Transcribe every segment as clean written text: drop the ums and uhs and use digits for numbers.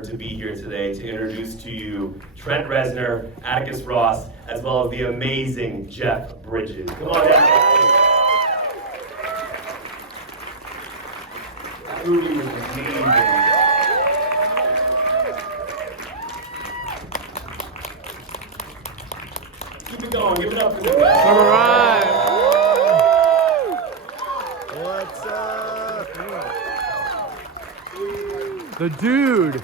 to be here today to introduce to you Trent Reznor, Atticus Ross, as well as the amazing Jeff Bridges. Come on down, guys. That movie was amazing. Keep it going. Give it up for them guys. All right. What's up? The dude.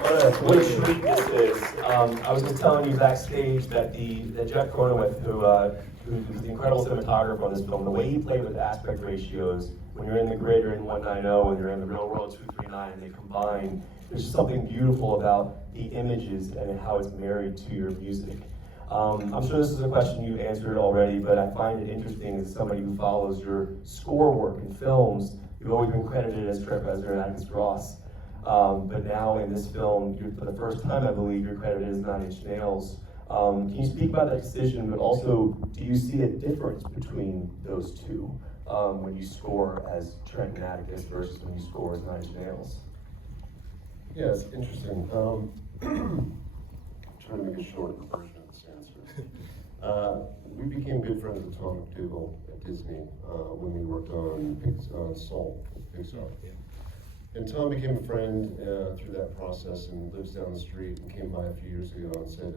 What a treat this is. I was just telling you backstage that that Jeff Cronenweth, who's the incredible cinematographer on this film, the way he played with aspect ratios, when you're in the grid, you're in 190, and you're in the real world 239, and they combine. There's just something beautiful about the images and how it's married to your music. I'm sure this is a question you've answered already, but I find it interesting as somebody who follows your score work in films. You've always been credited as Trent Reznor and Atticus Ross. But now in this film, for the first time, I believe, you're credited as 9 Inch Nails. Can you speak about that decision, but also, do you see a difference between those two when you score as Trent and Atticus versus when you score as 9 Inch Nails? Yeah, it's interesting. Trying to make a short version of this answer. We became good friends with Tom McDougall at Disney when we worked on Salt with Pixar. Yeah. And Tom became a friend through that process and lives down the street and came by a few years ago and said,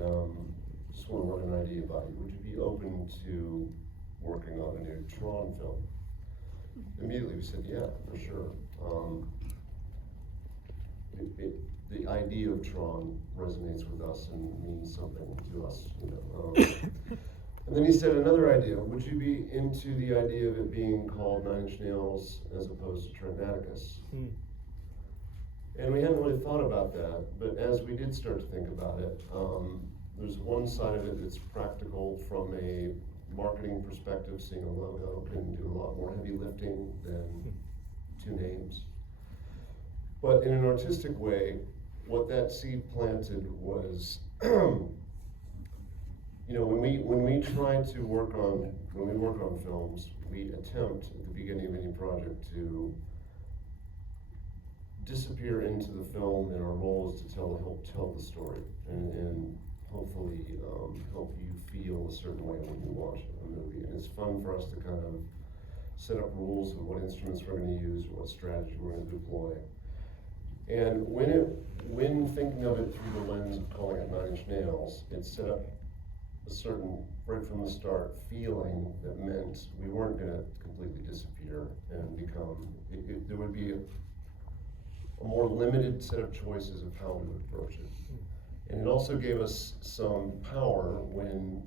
just want to run an idea by you. Would you be open to working on a new Tron film? Immediately we said, yeah, for sure. The idea of Tron resonates with us and means something to us, you know. And then he said another idea. Would you be into the idea of it being called 9 Inch Nails as opposed to Trent and Atticus? And we hadn't really thought about that, but as we did start to think about it, there's one side of it that's practical from a marketing perspective. Seeing a logo can do a lot more heavy lifting than 2 names. But in an artistic way, what that seed planted was, you know, when we try to work on films, we attempt at the beginning of any project to disappear into the film, and our role is to help tell the story and hopefully help you feel a certain way when you watch a movie. And it's fun for us to kind of set up rules of what instruments we're going to use, what strategy we're going to deploy. And when thinking of it through the lens of calling it 9 Inch Nails, it set up a certain, right from the start, feeling that meant we weren't going to completely disappear and become, there would be a more limited set of choices of how we would approach it. And it also gave us some power when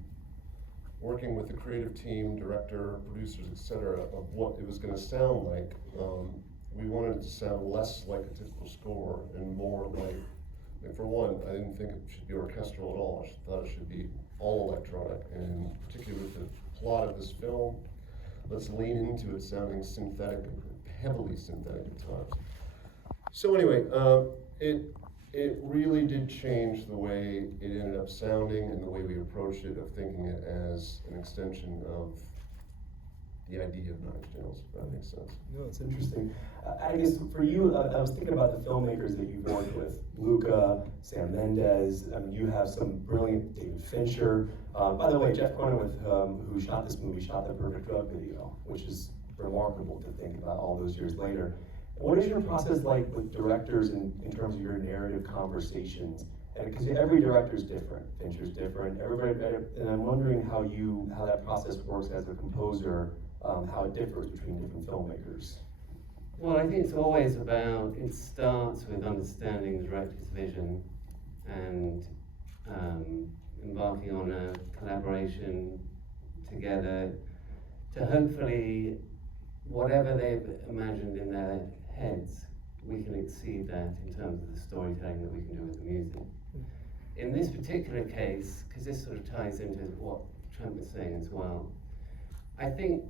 working with the creative team, director, producers, etc., of what it was going to sound like. We wanted it to sound less like a typical score and more like for one, I didn't think it should be orchestral at all. I thought it should be all electronic, and particularly with the plot of this film, let's lean into it sounding synthetic, heavily synthetic at times. So anyway, it really did change the way it ended up sounding and the way we approached it, of thinking it as an extension of the idea of 9 Inch Nails, if that makes sense. No, it's interesting. I guess for you, I was thinking about the filmmakers that you've worked with, Luca, Sam Mendes. I mean, you have some brilliant David Fincher. By the way, Jeff Cronenweth, who shot this movie, shot the Perfect Drug video, which is remarkable to think about all those years later. What is your process like with directors in terms of your narrative conversations? And because every director is different, Fincher's different, everybody, and I'm wondering how that process works as a composer, how it differs between different filmmakers. Well, I think it's always about, it starts with understanding the director's vision and embarking on a collaboration together to hopefully, whatever they've imagined in their heads, we can exceed that in terms of the storytelling that we can do with the music. In this particular case, because this sort of ties into what Trent was saying as well, I think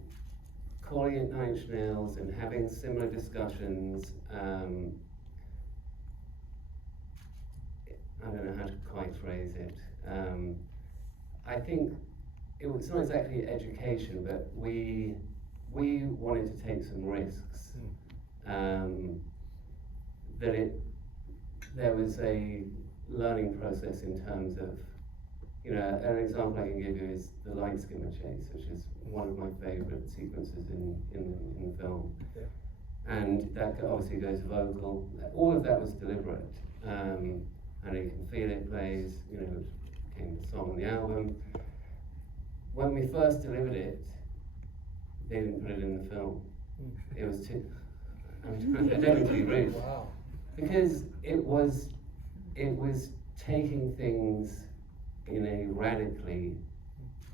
calling it 9 Inch Nails and having similar discussions, I don't know how to quite phrase it. I think it's not exactly education, but we wanted to take some risks there was a learning process in terms of, an example I can give you is the light skimmer chase, which is one of my favorite sequences in the film. Yeah. And that obviously goes vocal. All of that was deliberate. And you can feel it plays, which became the song on the album. When we first delivered it, they didn't put it in the film. It was too, I don't mean to be rude. Wow. Because it was taking things in a radically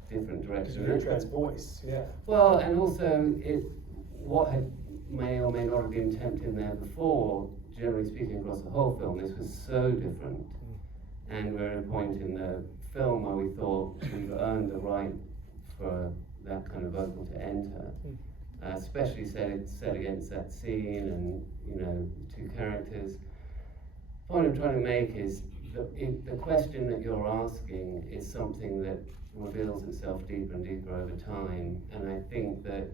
different direction. Your Trent's voice, yeah. Well, and also what may or may not have been tempting there before, generally speaking across the whole film, this was so different. And we're at a point in the film where we thought we've earned the right for that kind of vocal to enter. Especially set against that scene and, two characters. The point I'm trying to make is the question that you're asking is something that reveals itself deeper and deeper over time, and I think that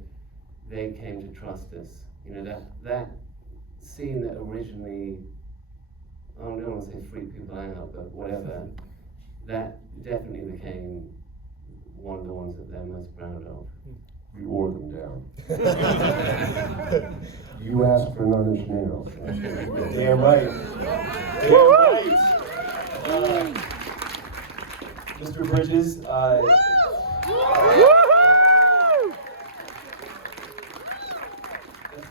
they came to trust us. That scene that originally, I don't want to say freak people out, but whatever, that definitely became one of the ones that they're most proud of. We wore them down. You asked for Nine Inch Nails. Damn right. Damn right. Mr. Bridges, the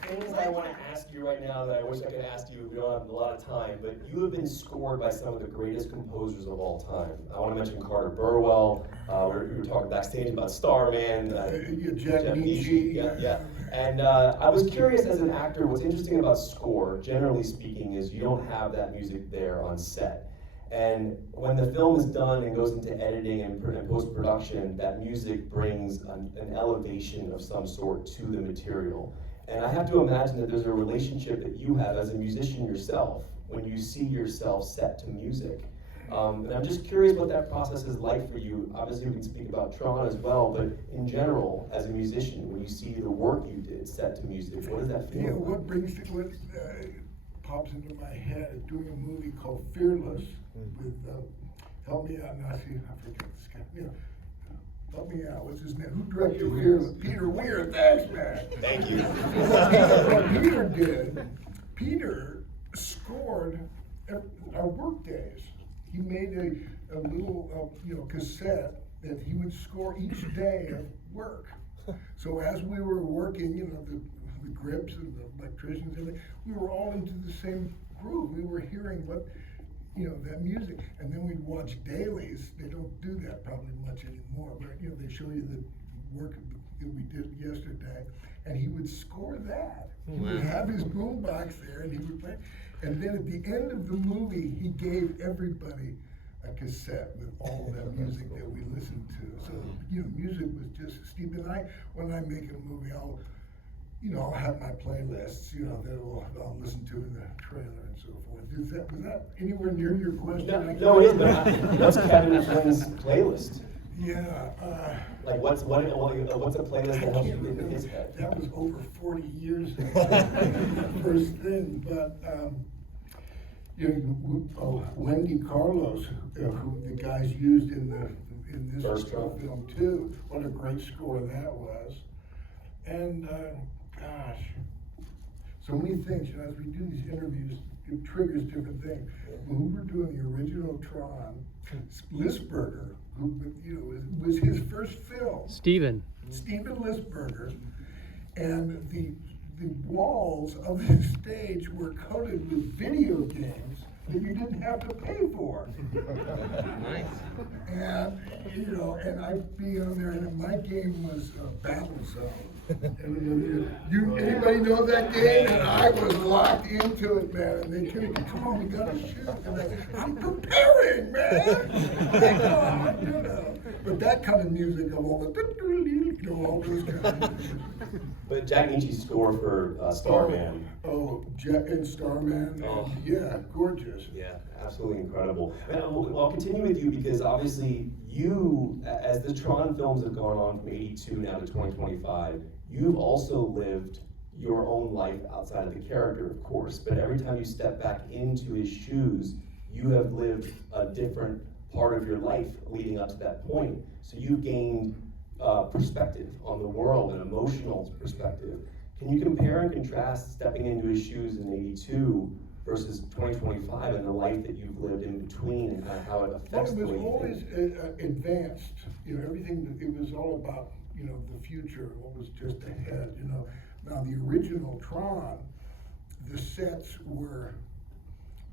things I want to ask you right now that I wish I could ask you, we don't have a lot of time, but you have been scored by some of the greatest composers of all time. I want to mention Carter Burwell. We were talking backstage about Starman. Jack Nitzsche. Yeah. And I was curious, as an actor, what's interesting about score, generally speaking, is you don't have that music there on set. And when the film is done and goes into editing and post-production, that music brings an elevation of some sort to the material. And I have to imagine that there's a relationship that you have as a musician yourself when you see yourself set to music. And I'm just curious what that process is like for you. Obviously, we can speak about Tron as well, but in general, as a musician, when you see the work you did set to music, what does that feel Yeah, like? what pops into my head is doing a movie called Fearless with, help me out now, I forget this guy, help me out, what's his name? Who directed Fearless? Peter Weir, thanks, man. Thank you. What Peter scored our work days. He made a little, cassette that he would score each day of work. So as we were working, the grips and the electricians, and we were all into the same groove. We were hearing that music, and then we'd watch dailies. They don't do that probably much anymore, but they show you the work that we did yesterday, and he would score that. He would have his boombox there, and he would play. And then at the end of the movie, he gave everybody a cassette with all that music that we listened to. So music was just Steve and I. When I make a movie, I'll have my playlists, that I'll listen to in the trailer and so forth. Was that anywhere near your question? No, it is, but what's Kevin Flynn's playlist? Yeah. Like, what's a playlist that helps you get in his head? That was over 40 years ago, first thing, but Wendy Carlos, who the guys used in this First Tron. film too. What a great score that was. And gosh, so many things. As we do these interviews, it triggers different things. When we were doing the original Tron, Lisberger, who was his first film. Steven Lisberger, and the walls of the stage were coated with video games that you didn't have to pay for. Nice. And and I'd be on there, and my game was Battlezone. Anybody know that game? And I was locked into it, man. And they told me, "Come on, we gotta shoot." And I'm preparing, man. But that kind of music, of all the, all those kind of music. But Jack Nitzsche's score for Starman. And Starman. Oh. Yeah, gorgeous. Yeah, absolutely incredible. And I'll continue with you because obviously you, as the Tron films have gone on from '82 now to 2025, you've also lived your own life outside of the character, of course, but every time you step back into his shoes, you have lived a different part of your life leading up to that point. So you've gained perspective on the world, an emotional perspective. Can you compare and contrast stepping into his shoes in '82 versus 2025 and the life that you've lived in between and kind of how it affects the Well, way it was you always think? advanced, everything, it was all about, the future, what was just ahead, Now, the original Tron, the sets were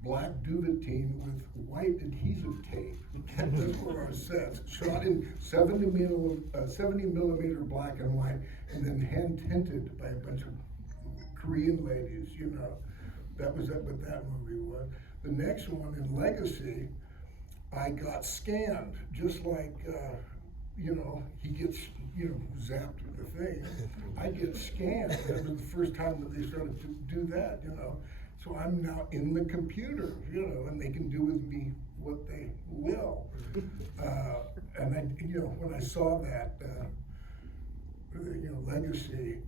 black duvetine with white adhesive tape. Those were our sets, shot in 70 millimeter black and white, and then hand tinted by a bunch of Korean ladies, That was what that movie was. The next one, in Legacy, I got scanned, just like, he gets, zapped with the thing. I get scanned. That was the first time that they started to do that, So I'm now in the computer, and they can do with me what they will. And I, when I saw that, Legacy,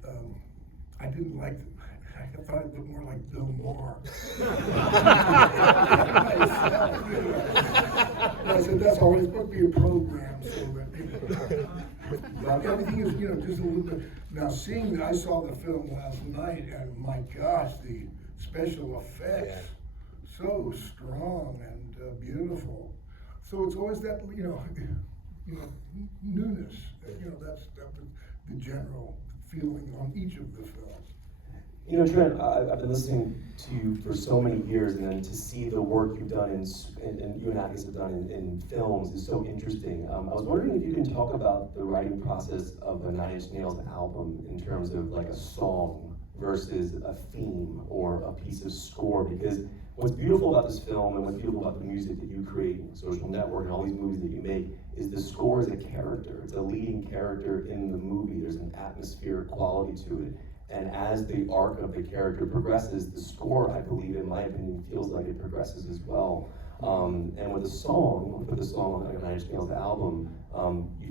I didn't like it. I thought it looked more like Bill Maher. I said, that's all, it's supposed to be a program, so that, but everything is, just a little bit. Now, seeing that, I saw the film last night, and my gosh, the special effects, so strong and beautiful. So it's always that, newness, that was the general feeling on each of the films. Trent, I've been listening to you for so many years, and then to see the work you've done and you and Atticus have done in films is so interesting. I was wondering if you can talk about the writing process of a Nine Inch Nails album in terms of like a song versus a theme or a piece of score, because what's beautiful about this film and what's beautiful about the music that you create, Social Network, and all these movies that you make, is the score is a character. It's a leading character in the movie. There's an atmospheric quality to it. And as the arc of the character progresses, the score, I believe, in my opinion, feels like it progresses as well. And with a song, on a Nine Inch Nails album,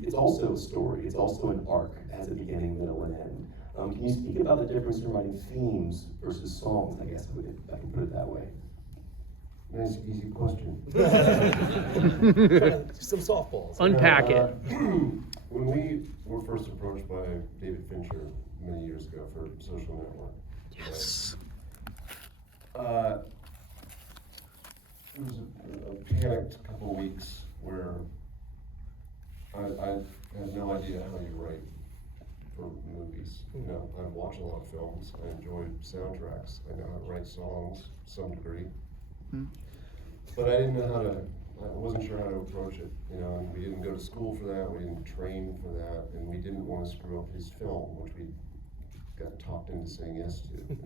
it's also a story. It's also an arc, has a beginning, middle, and end. Can you speak about the difference in writing themes versus songs, I guess, if I can put it that way? Nice, easy question. Some softballs. Unpack it. When we were first approached by David Fincher many years ago for Social Network, Yes. it was a panicked couple of weeks where I had no idea how you write for movies. I watch a lot of films. I enjoy soundtracks. I know how to write songs to some degree. But I didn't know I wasn't sure how to approach it, and we didn't go to school for that, we didn't train for that, and we didn't want to screw up his film, which we got talked into saying yes to,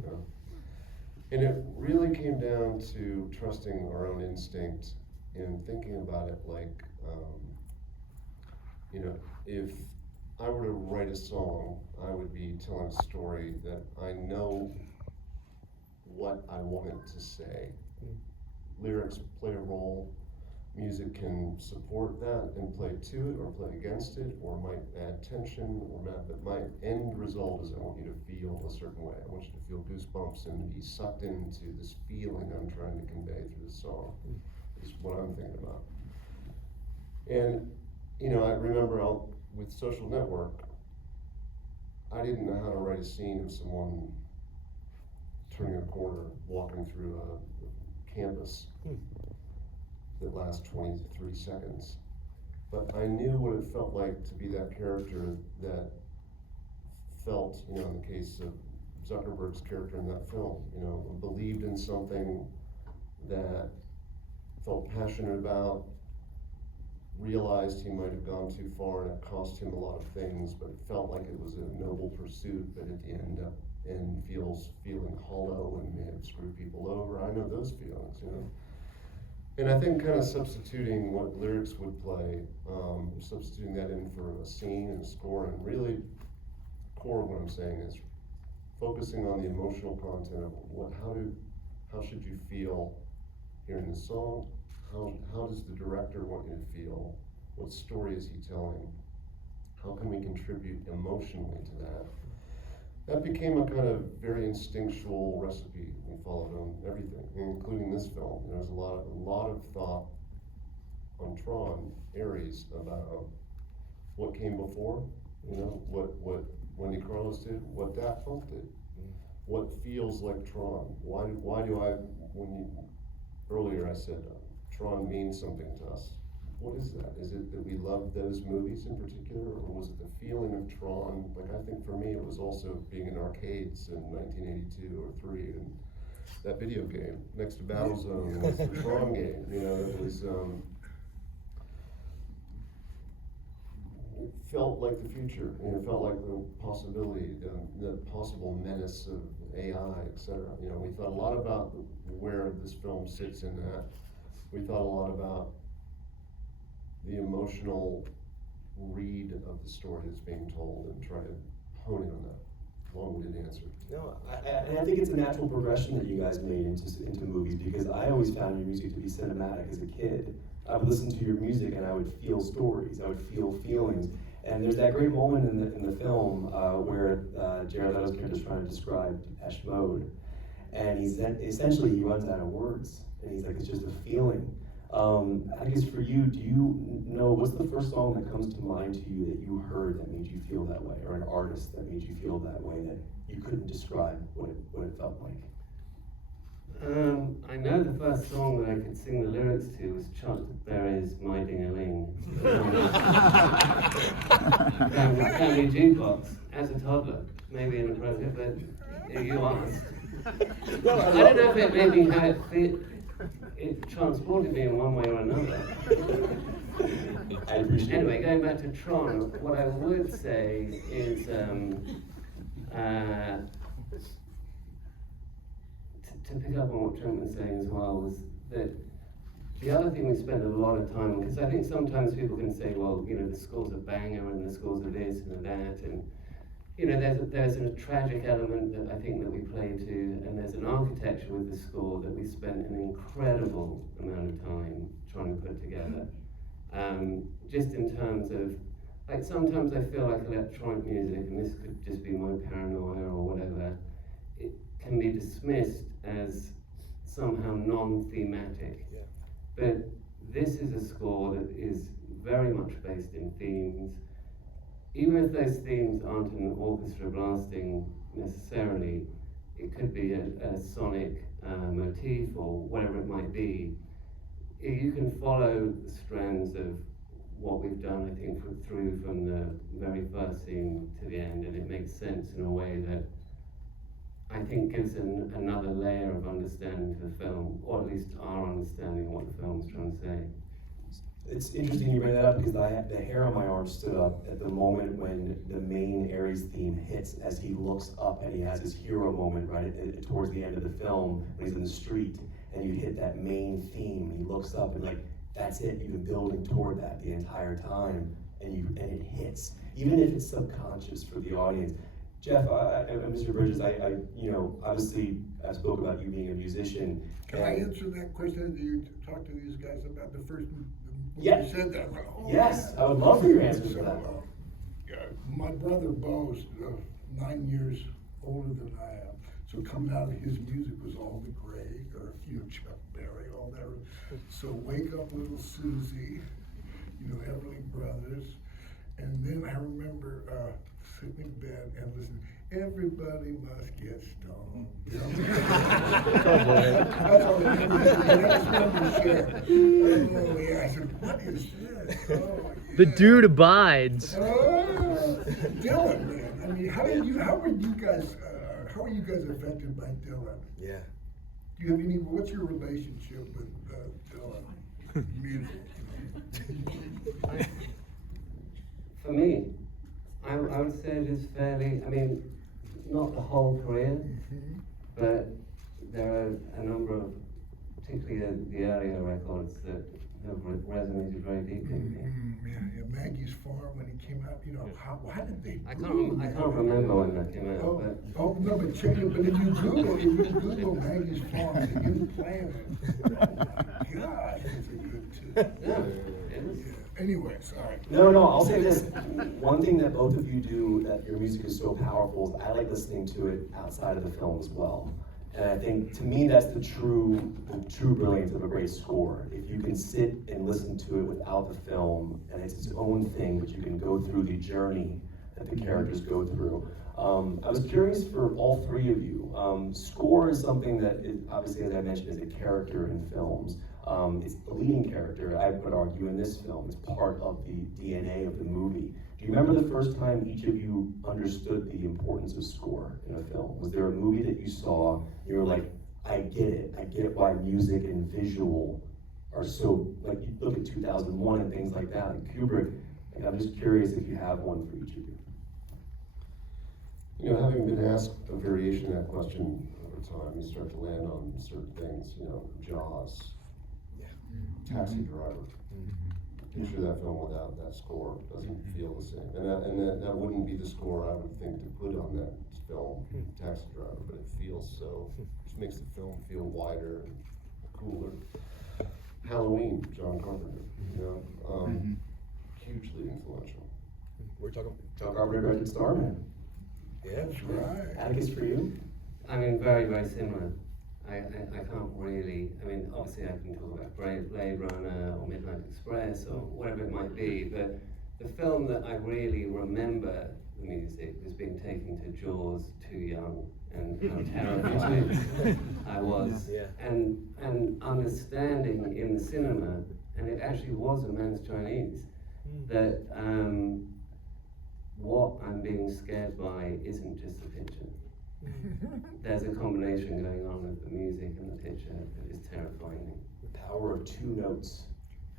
And it really came down to trusting our own instinct and thinking about it like, if I were to write a song, I would be telling a story that I know what I want it to say. Lyrics play a role, music can support that and play to it or play against it, or might add tension, but my end result is I want you to feel a certain way. I want you to feel goosebumps and be sucked into this feeling I'm trying to convey through the song, is what I'm thinking about. And, I remember with Social Network, I didn't know how to write a scene of someone turning a corner, walking through a campus that lasts 23 seconds. But I knew what it felt like to be that character that felt, in the case of Zuckerberg's character in that film, believed in something that felt passionate about, realized he might have gone too far and it cost him a lot of things, but it felt like it was a noble pursuit, but at the end feeling hollow and may have screwed people over. I know those feelings, And I think kind of substituting what lyrics would play, substituting that in for a scene and a score, and really core of what I'm saying is focusing on the emotional content of how should you feel hearing the song? How does the director want you to feel? What story is he telling? How can we contribute emotionally to that? that became a kind of very instinctual recipe we followed on everything, including this film. There's a lot of thought on Tron Ares about what came before, what Wendy Carlos did, what Daft Punk did, what feels like Tron. Why do I, earlier I said Tron means something to us. What is that? Is it that we love those movies in particular, or was it the feeling of Tron? Like, I think for me it was also being in arcades in 1982 or 3, and that video game next to Battlezone was the Tron game. It was, it felt like the future, it felt like the possibility, the possible menace of AI, etc. We thought a lot about where this film sits in that. We thought a lot about the emotional read of the story that's being told and try to hone in on that. Long-winded answer. No, I think it's a natural progression that you guys made into movies, because I always found your music to be cinematic as a kid. I would listen to your music and I would feel stories, I would feel feelings. And there's that great moment in the film where Jared Leto's character is trying to describe Depeche Mode, and essentially he runs out of words, and he's like, it's just a feeling. I guess for you, do you know, what's the first song that comes to mind to you that you heard that made you feel that way, or an artist that made you feel that way that you couldn't describe what it felt like? I know the first song that I could sing the lyrics to was Chuck Berry's My Ding-a-Ling. Family jukebox as a toddler, maybe inappropriate, but if you asked. I don't know if it made me how it fit. It transported me in one way or another. I appreciate Anyway, going back to Tron, what I would say is to pick up on what Trent was saying as well, was that the other thing we spend a lot of time on, because I think sometimes people can say, well, the score's a banger and the score's a this and a that, and there's a tragic element that I think that we play to, and there's an architecture with the score that we spent an incredible amount of time trying to put together. Just in terms of, like, sometimes I feel like electronic music, and this could just be my paranoia or whatever, it can be dismissed as somehow non-thematic. Yeah. But this is a score that is very much based in themes. Even if those themes aren't an orchestra blasting necessarily, it could be a sonic motif or whatever it might be. You can follow the strands of what we've done, I think, through from the very first scene to the end, and it makes sense in a way that I think gives another layer of understanding to the film, or at least our understanding of what the film's trying to say. It's interesting you bring that up, because the hair on my arm stood up at the moment when the main Ares theme hits, as he looks up and he has his hero moment towards the end of the film when he's in the street, and you hit that main theme, he looks up and like, that's it, you've been building toward that the entire time, and it hits, even if it's subconscious for the audience. Jeff, Mr. Bridges, obviously I spoke about you being a musician. Can I answer that question that you talked to these guys about the first? Yeah. You said that. Yes, I would love for your answer to that. My brother Bo's 9 years older than I am, so coming out of his music was all the Greg or Chuck Berry, all that. So Wake Up Little Susie, Everly Brothers, and then I remember sitting in bed and listening. Everybody must get stoned. That's all I remember sharing. Oh yeah, I said, what is this? Oh, yeah. The dude abides. Dylan, man. I mean, how are you guys affected by Dylan? Yeah. Do you have what's your relationship with Dylan? Music. For me, I would say it is fairly, not the whole career, but there are a number of, particularly the earlier records that have resonated very deeply with me. Yeah, Maggie's Farm when it came out, why did they? I can't remember when that came out, But check it. But if you Google Maggie's Farm, you get playing it. Oh my God, it's a good tune. yeah, it is. Yeah. Anyway, sorry. No, I'll say this. One thing that both of you do that your music is so powerful is I like listening to it outside of the film as well. And I think, to me, that's the true brilliance of a great score. If you can sit and listen to it without the film, and it's its own thing, but you can go through the journey that the characters go through. I was curious for all three of you. Score is something that, obviously, as I mentioned, is a character in films. It's the leading character, I would argue, in this film. It's part of the DNA of the movie. Do you remember the first time each of you understood the importance of score in a film? Was there a movie that you saw, you were like, I get it. I get why music and visual are so, like, you look at 2001 and things like that, and Kubrick. Like, I'm just curious if you have one for each of you. You know, having been asked a variation of that question over time, you start to land on certain things, you know, Jaws, Taxi Driver. Picture that film without that score, doesn't feel the same. And that wouldn't be the score I would think to put on that film, Taxi Driver, but it feels so, just makes the film feel wider and cooler. Halloween, John Carpenter, you know, hugely influential. We're talking. John Carpenter directed Starman. Yeah. That's right. Atticus, for you? I mean, very, very similar. I can't really, I mean, obviously I can talk about Blade Runner or Midnight Express or whatever it might be, but the film that I really remember the music is being taken to Jaws too young, and how terrified I was. Yeah. And understanding in the cinema, and it actually was a man's Chinese, that what I'm being scared by isn't just the picture. There's a combination going on with the music and the picture that is terrifying me. The power of two notes.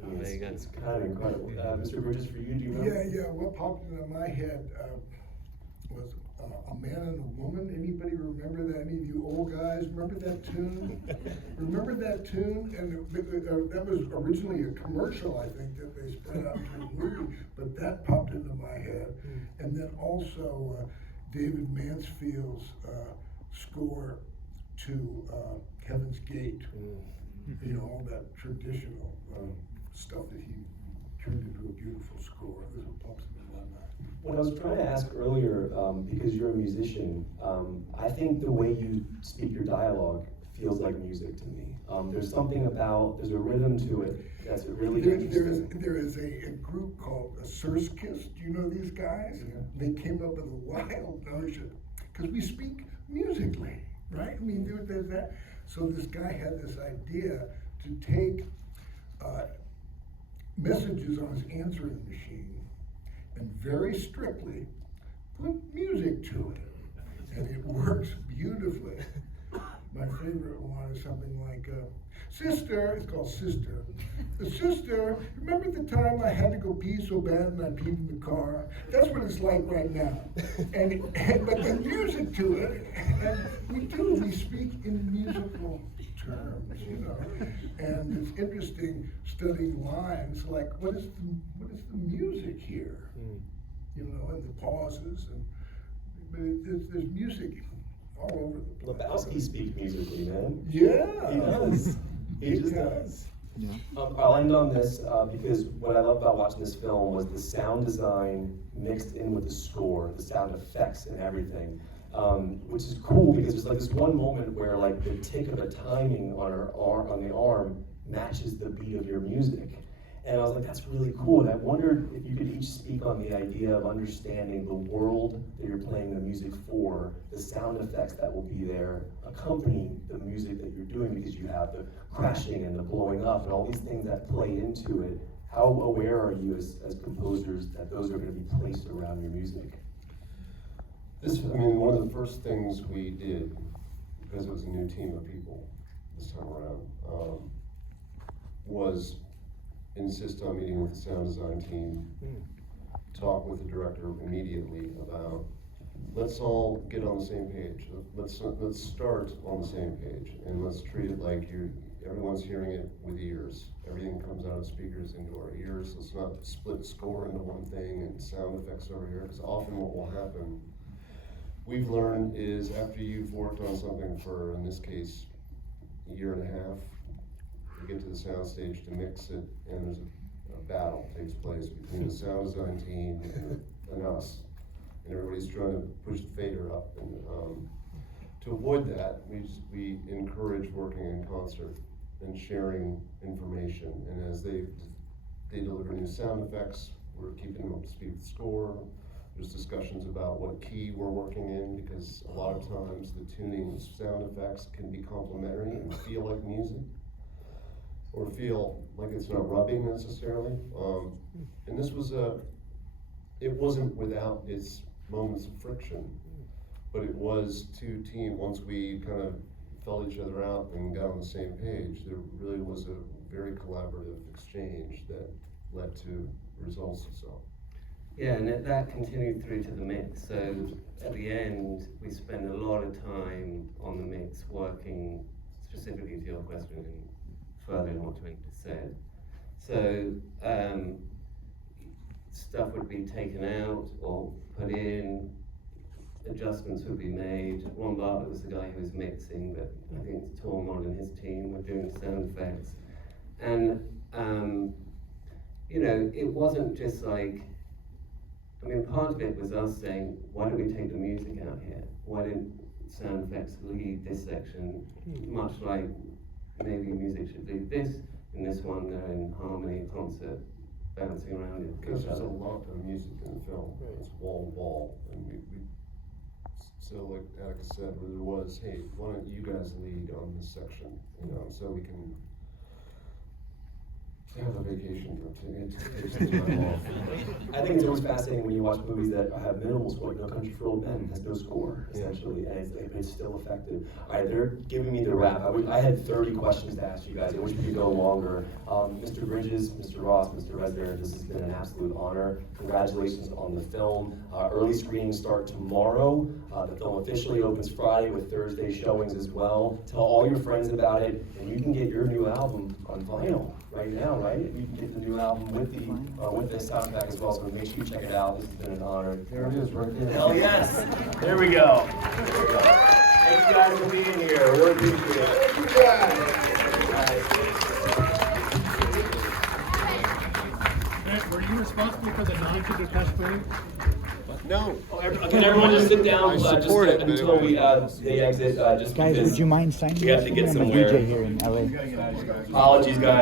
I mean, There you go. it's kind of incredible. Mr. Bridges, for you, do you know? Yeah, what popped into my head was A Man and a Woman. Anybody remember that? Any of you old guys remember that tune? Remember that tune? And that was originally a commercial, I think, that they spread out to a movie, but that popped into my head. And then also David Mansfield's score to Heaven's Gate. You know, all that traditional stuff that he turned into a beautiful score. This is what pops into my mind. What I was trying to ask earlier, because you're a musician, I think the way you speak your dialogue feels like music to me. There's something about, there's a rhythm to it that's really interesting. There is a group called Surskis. Do you know these guys? Yeah. They came up with a wild notion, because we speak musically, right? I mean, there's that. So this guy had this idea to take messages on his answering machine and very strictly put music to it. And it works beautifully. My favorite one is something like, Sister, it's called Sister. Sister, remember the time I had to go pee so bad and I peed in the car? That's what it's like right now. But the music to it, and we speak in musical terms, you know. And it's interesting studying lines like, what is the music here? You know, and the pauses, but there's music all over the place. Lebowski speaks musically, man. Yeah. He does. He just does. Yeah. I'll end on this because what I love about watching this film was the sound design mixed in with the score, the sound effects and everything, which is cool because there's like this one moment where like the tick of a timing on the arm matches the beat of your music. And I was like, that's really cool. And I wondered if you could each speak on the idea of understanding the world that you're playing the music for, the sound effects that will be there, accompanying the music that you're doing, because you have the crashing and the blowing up and all these things that play into it. How aware are you as composers that those are going to be placed around your music? One of the first things we did, because it was a new team of people this time around, was insist on meeting with the sound design team, talk with the director immediately about, let's all get on the same page. Let's start on the same page, and let's treat it like everyone's hearing it with ears. Everything comes out of speakers into our ears. Let's not split score into one thing and sound effects over here, because often what will happen, we've learned, is after you've worked on something for, in this case, a year and a half, you get to the sound stage to mix it, and there's battle takes place between the sound design team and us. And everybody's trying to push the fader up. And to avoid that, we encourage working in concert and sharing information. And as they deliver new sound effects, we're keeping them up to speed with the score. There's discussions about what key we're working in, because a lot of times the tuning of sound effects can be complementary and feel like music, or feel like it's not rubbing necessarily. And this was it wasn't without its moments of friction, but it was two teams. Once we kind of felt each other out and got on the same page, there really was a very collaborative exchange that led to results. So. Yeah, and that continued through to the mix. So at the end, we spent a lot of time on the mix working specifically to your question and furthering what Trent just said. So stuff would be taken out or put in, adjustments would be made. Ron Bartlett was the guy who was mixing, but I think Tormod and his team were doing sound effects. And, you know, it wasn't just like, I mean, part of it was us saying, why don't we take the music out here? Why didn't sound effects lead this section? Much like maybe music should lead this, and this one they're in harmony, concert, bouncing around it. Because there's a lot of music in the film. It's wall to wall. And we so like Atticus said, where there was, hey, why don't you guys lead on this section? You know, so we can have a vacation or take some time off. I think it's always fascinating when you watch movies that have minimal score. No Country for Old Men has no score, essentially, and it's still effective. All right, they're giving me the wrap. I had 30 questions to ask you guys. I wish we could go longer. Mr. Bridges, Mr. Ross, Mr. Reznor, this has been an absolute honor. Congratulations on the film. Early screenings start tomorrow. The film officially opens Friday with Thursday showings as well. Tell all your friends about it, and you can get your new album on vinyl right now, right? You can get the new album with the soundtrack as well, so make sure you check it out. This has been an honor. There it is, right there. Hell yes! There we go. There we go. Thank you guys for being here. Really appreciate it. Thank you guys. Were you responsible for the non-Budapest movie? No. Can everyone just sit down I support it, until they exit? Just Guys, because would you mind signing we have this to for me? get I'm a somewhere. DJ here in LA. Apologies, guys.